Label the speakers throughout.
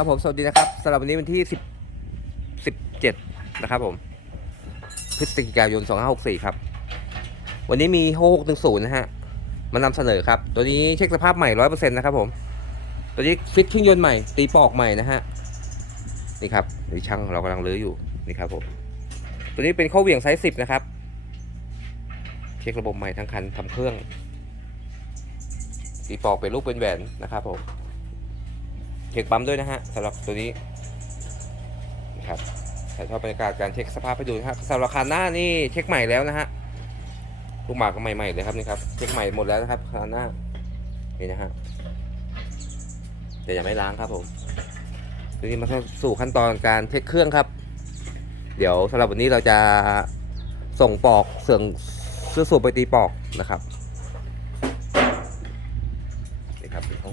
Speaker 1: ครับผมสวัสดีนะครับสำหรับวันนี้วันที่สิบสิบเจ็ดนะครับผมพฤศจิกายนสองห้าหกสี่ครับ วันนี้มีหกหนึ่งศูนย์นะฮะมานำเสนอครับ ตัวนี้เช็คสภาพใหม่ร้อยเปอร์เซ็นต์นะครับผม ตัวนี้ฟิตเครื่องยนต์ใหม่ ตีปอกใหม่นะฮะนี่ครับนี่ช่างเรากำลังรื้ออยู่นี่ครับผมตัวนี้เป็นข้อเหวี่ยงไซส์สิบนะครับ เช็คระบบใหม่ทั้งคันทำเครื่องตีปอกเป็นลูกเป็นแหวนนะครับผม เช็คปั๊มด้วยนะฮะสำหรับตัวนี้นะครับใครชอบบรรยากาศการเช็คสภาพให้ดูนะครับสำหรับคันหน้านี่เช็คใหม่แล้วนะฮะลูกหมากก็ใหม่ๆเลยครับนี่ครับเช็คใหม่หมดแล้วนะครับคันหน้านี่นะฮะแต่ยังไม่ล้างครับผมทีนี้มาเข้าสู่ขั้นตอนการเช็คเครื่องครับ เดี๋ยวสำหรับวันนี้เราจะส่งปอกเสื่องเสื้อสูบไปตีปอกนะครับ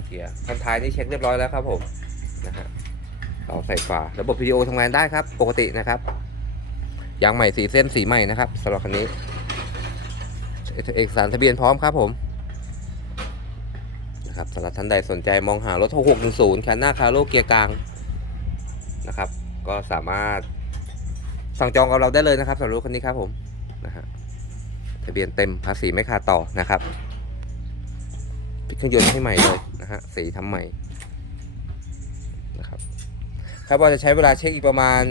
Speaker 1: เกียร์คันท้ายนี่เช็คเรียบร้อยแล้วครับผมนะฮะเราใส่ฝาระบบวิดีโอทำงานได้ครับ ปกตินะครับยางใหม่สีเส้นสีใหม่นะครับสำหรับคันนี้ เอกสารทะเบียนพร้อมครับผมนะครับสำหรับท่านใดสนใจมองหารถ 6610คันหน้าคาโรเกียร์กลางนะครับ ก็สามารถสั่งจองกับเราได้เลยนะครับสำหรับรถคันนี้ครับผมนะฮะทะเบียนเต็มภาษีไม่ขาดต่อนะครับ ปิดเครื่องยนต์ให้ใหม่เลยนะฮะสีทำใหม่นะครับคาดว่าจะใช้เวลาเช็คอีกประมาณ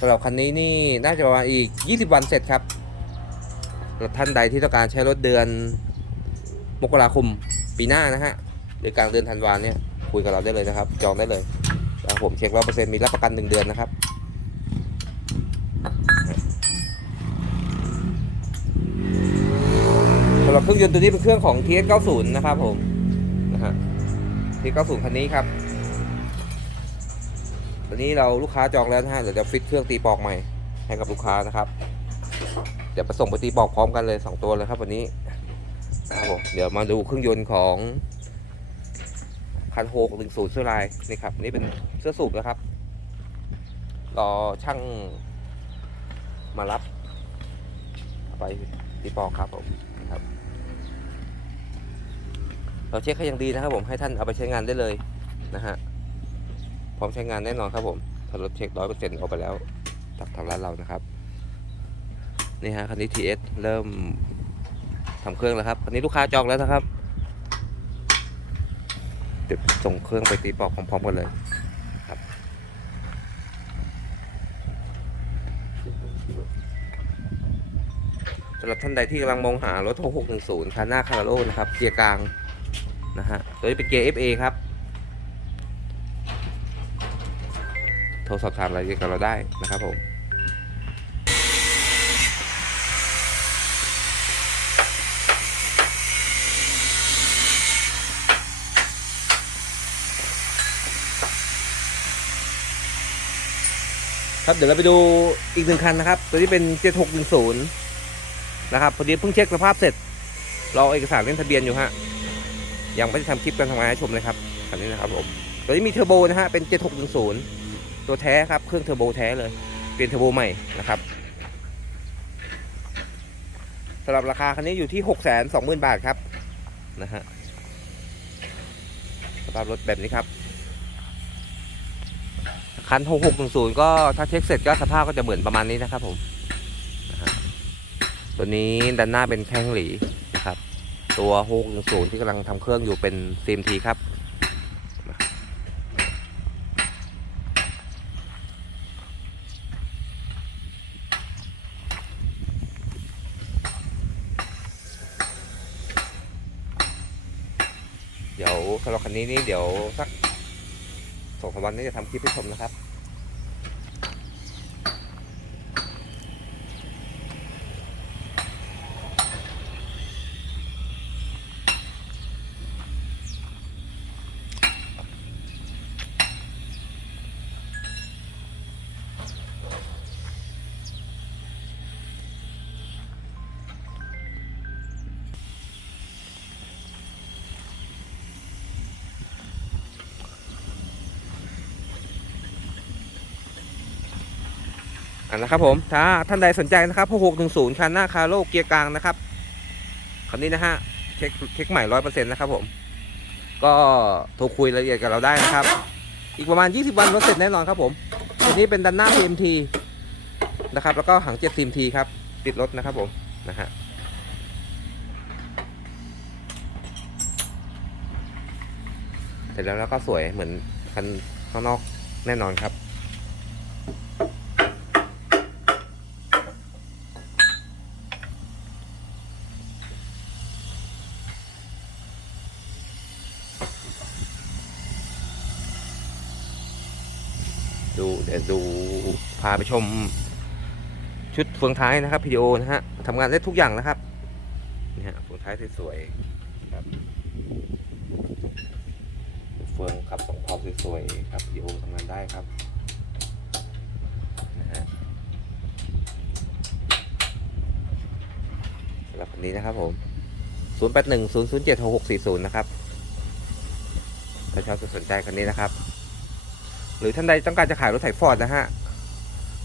Speaker 1: สำหรับคันนี้นี่น่าจะประมาณอีก 20 วันเสร็จครับสำหรับท่านใดที่ต้องการใช้รถเดือนมกราคมปีหน้านะฮะหรือกลางเดือนธันวาเนี่ยคุยกับเราได้เลยนะครับ จองได้เลยแล้วผมเช็คร้อยเปอร์เซ็นต์มีรับประกัน1เดือนนะครับำหรับเครื่องยนต์ตัวนี้เป็นเครื่องของ TS90 นะครับผมนะฮะ TS90 คันนี้ครับตอนนี้เราลูกค้าจองแล้วนะฮะเดี๋ยวจะฟิตเครื่องตีปอกใหม่ให้กับลูกค้านะครับ เดี๋ยวไปส่งไปตีปอกพร้อมกันเลย 2 ตัวเลยครับวันนี้นะครับผมเดี๋ยวมาดูเครื่องยนต์ของคันโฮกหนึ่งศูนย์เสื้อลายนี่ครับนี่เป็นเสื้อสูบนะครับ รอช่างมารับ ไปตีปอกครับผม ครับ เราเช็คให้อย่างดีนะครับผมให้ท่านเอาไปใช้งานได้เลยนะฮะพร้อมใช้งานแน่นอนครับผมถ้ารถเช็คร้อยเปอร์เซ็นต์เอาไปแล้วจากทางร้านเรานะครับนี่ฮะคันนี้ TS เริ่มทำเครื่องแล้วครับคันนี้ลูกค้าจองแล้วนะครับเดี๋ยวส่งเครื่องไปตีปอกพร้อมๆกันเลยครับสำหรับท่านใดที่กำลังมองหารถ 6610คันหน้าคาราโร่นะครับเกียร์กลาง นะฮะตัวนี้เป็นเกียร์ FA ครับ โทรสอบถามรายละเอียดกับเราได้นะครับผมครับเดี๋ยวเราไปดูอีกหนึ่งคันนะครับ ตัวนี้เป็น7610นะครับพอดีเพิ่งเช็คสภาพเสร็จรอเอกสารเล่นทะเบียนอยู่ฮะ ยังไม่ได้ทำคลิปการทำงานให้ชมเลยครับคันนี้นะครับผมตัวนี้มีเทอร์โบนะฮะเป็น7610ตัวแท้ครับเครื่องเทอร์โบแท้เลยเป็นเทอร์โบใหม่นะครับสำหรับราคาคันนี้อยู่ที่ 620,000 บาทครับนะฮะสภาพรถแบบนี้ครับ คัน 6610 ก็ถ้าเช็คเสร็จก็สภาพก็จะเหมือนประมาณนี้นะครับผมนะะตัวนี้ด้านหน้าเป็นแข้งหลี นะครับตัว610ที่กำลังทำเครื่องอยู่เป็น CMT ครับ เดี๋ยวสำหรับคันนี้นี่เดี๋ยวสักสองสามวันนี้จะทำคลิปให้ชมนะครับ อะนะครับผมถ้าท่านใดสนใจนะครับพก110คันหน้าคาโร่เกียร์กลางนะครับคันนี้นะฮะเช็คเช็คใหม่ร้อยเปอร์เซ็นต์นะครับผมก็โทรคุยรายละเอียดกับเราได้นะครับ อีกประมาณ 20 วันรถเสร็จแน่นอนครับผมตัวนี้เป็นดันหน้า PMT นะครับ แล้วก็หาง7 CMT ครับ ติดรถนะครับผมนะฮะเสร็จแล้วแล้วก็สวยเหมือนคันข้างนอกแน่นอนครับ เดี๋ยวดูพาไปชม ชุดเฟืองท้ายนะครับ PDO นะฮะทำงานได้ทุกอย่างนะครับนี่ฮะเฟืองท้ายสวยๆครับเฟืองขับสองเพาสวยๆครับ PDO ทำงานได้ครับนะฮะสำหรับคันนี้นะครับผม 081 007 6640 นะครับถ้าชอบสนใจคันนี้นะครับ หรือท่านใดต้องการจะขายรถไถฟอร์ดนะฮะ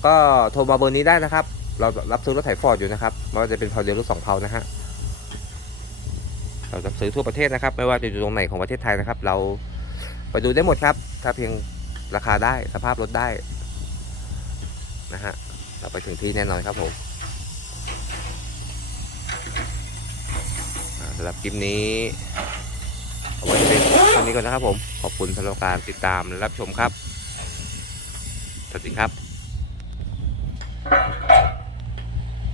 Speaker 1: ก็โทรมาเบอร์นี้ได้นะครับ เรารับซื้อรถไถฟอร์ดอยู่นะครับไม่ว่าจะเป็นเพาเดียวหรือสองเพานะฮะเรารับซื้อทั่วประเทศนะครับ ไม่ว่าจะอยู่ตรงไหนของประเทศไทยนะครับ เราไปดูได้หมดครับ ถ้าเพียงราคาได้สภาพรถได้นะฮะเราไปถึงที่แน่นอนครับผมสำหรับคลิปนี้เอาไว้เป็นเท่านี้ก่อนนะครับผม ขอบคุณสำหรับการติดตามและรับชมครับ สวัสดีครับ